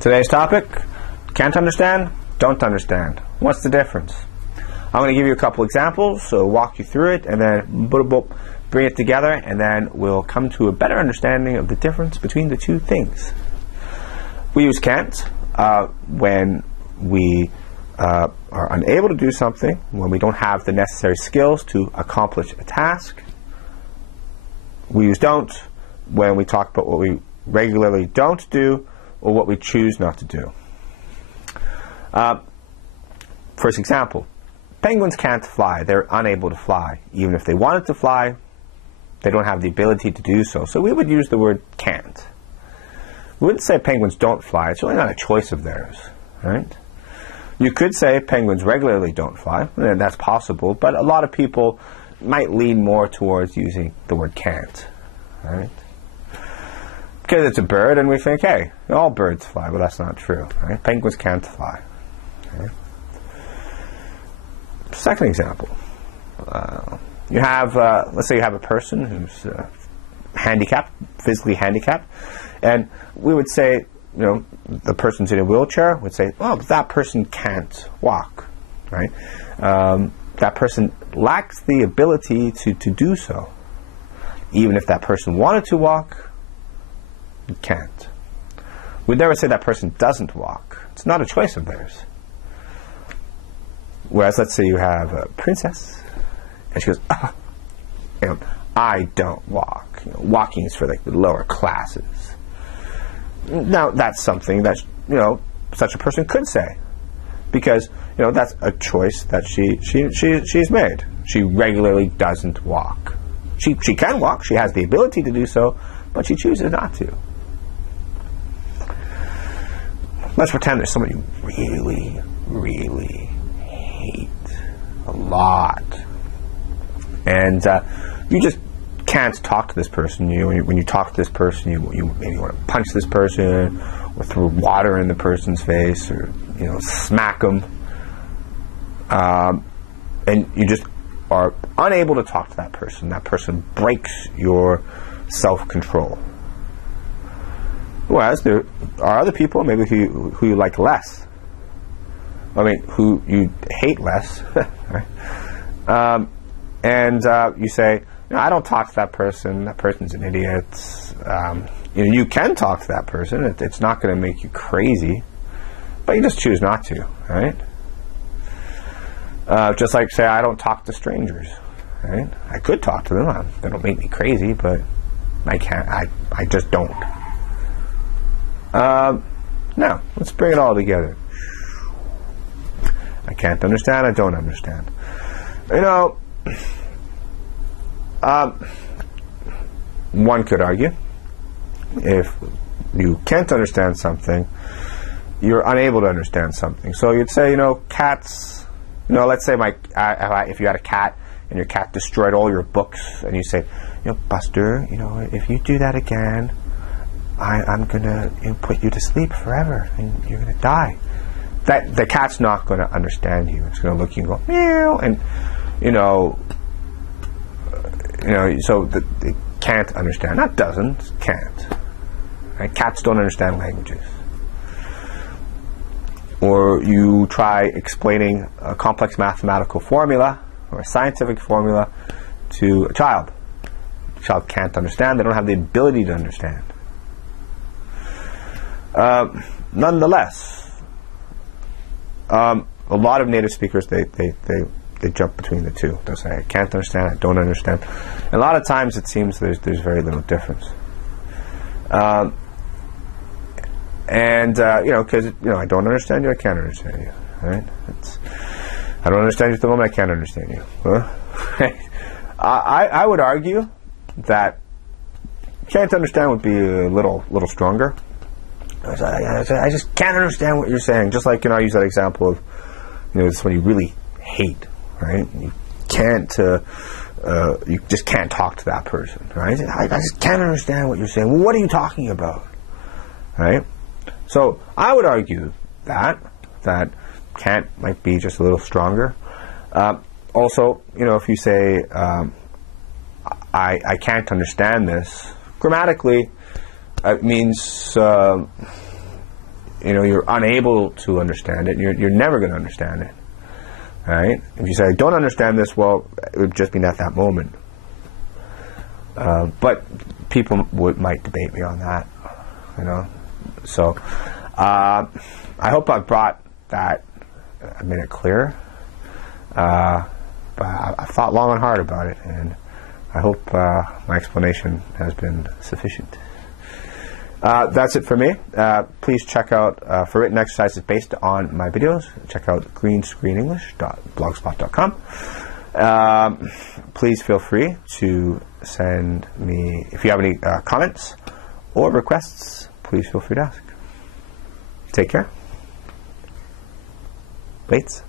Today's topic, can't understand, don't understand. What's the difference? I'm going to give you a couple examples, so walk you through it, and then bring it together, and then we'll come to a better understanding of the difference between the two things. We use can't when we are unable to do something, when we don't have the necessary skills to accomplish a task. We use don't when we talk about what we regularly don't do or what we choose not to do. First example, penguins can't fly. They're unable to fly. Even if they wanted to fly, they don't have the ability to do so. So we would use the word can't. We wouldn't say penguins don't fly. It's really not a choice of theirs, right? You could say penguins regularly don't fly, and that's possible, but a lot of people might lean more towards using the word can't, right? Because it's a bird, and we think, hey, all birds fly, but that's not true, right? Penguins can't fly. Okay? Second example. You have, let's say you have a person who's handicapped, physically handicapped, and we would say, you know, the person's in a wheelchair, would say, oh, that person can't walk, right? That person lacks the ability to do so. Even if that person wanted to walk, you can't. We'd never say that person doesn't walk. It's not a choice of theirs. Whereas, let's say you have a princess, and she goes, you know, I don't walk. You know, walking is for like the lower classes. Now, that's something that, you know, such a person could say, because, you know, that's a choice that she's made. She regularly doesn't walk. She can walk. She has the ability to do so, but she chooses not to. Let's pretend there's somebody you really, really hate a lot, and you just can't talk to this person. When you talk to this person, you maybe want to punch this person, or throw water in the person's face, or, you know, smack them, and you just are unable to talk to that person. That person breaks your self-control. Whereas there are other people, maybe who you like less. I mean, who you hate less, right? And you say, you know, I don't talk to that person. That person's an idiot. You know, you can talk to that person. It's not going to make you crazy, but you just choose not to, right? Just like, say, I don't talk to strangers, right? I could talk to them. They don't make me crazy, but I can't. I just don't. Now, let's bring it all together. I can't understand. I don't understand. You know, one could argue, if you can't understand something, you're unable to understand something. So you'd say, you know, cats, you know, let's say if you had a cat and your cat destroyed all your books, and you say, you know, Buster, you know, if you do that again, I'm going to, you know, put you to sleep forever, and you're going to die. That the cat's not going to understand you. It's going to look at you and go, meow, and, you know, so it can't understand. Not doesn't, can't. Right? Cats don't understand languages. Or you try explaining a complex mathematical formula or a scientific formula to a child. The child can't understand. They don't have the ability to understand. Nonetheless, a lot of native speakers, they jump between the two. They'll say, I can't understand, I don't understand. And a lot of times it seems there's very little difference. You know, because, you know, I don't understand you, I can't understand you, right? I don't understand you at the moment, I can't understand you. Huh? I would argue that can't understand would be a little stronger. I just can't understand what you're saying. Just like, you know, I use that example of, you know, somebody you really hate, right? You can't, you just can't talk to that person, right? I just can't understand what you're saying. Well, what are you talking about, right? So I would argue that can't might be just a little stronger. Also, you know, if you say I can't understand this, grammatically, it means you're unable to understand it, you're never going to understand it. Right? If you say, I don't understand this, well, it would just be at that moment. But people might debate me on that, So, I hope I've brought that, I made it clear. But I thought long and hard about it, and I hope my explanation has been sufficient. That's it for me. Please check out, for written exercises based on my videos, check out greenscreenenglish.blogspot.com. Please feel free to send me, if you have any comments or requests, please feel free to ask. Take care. Bates.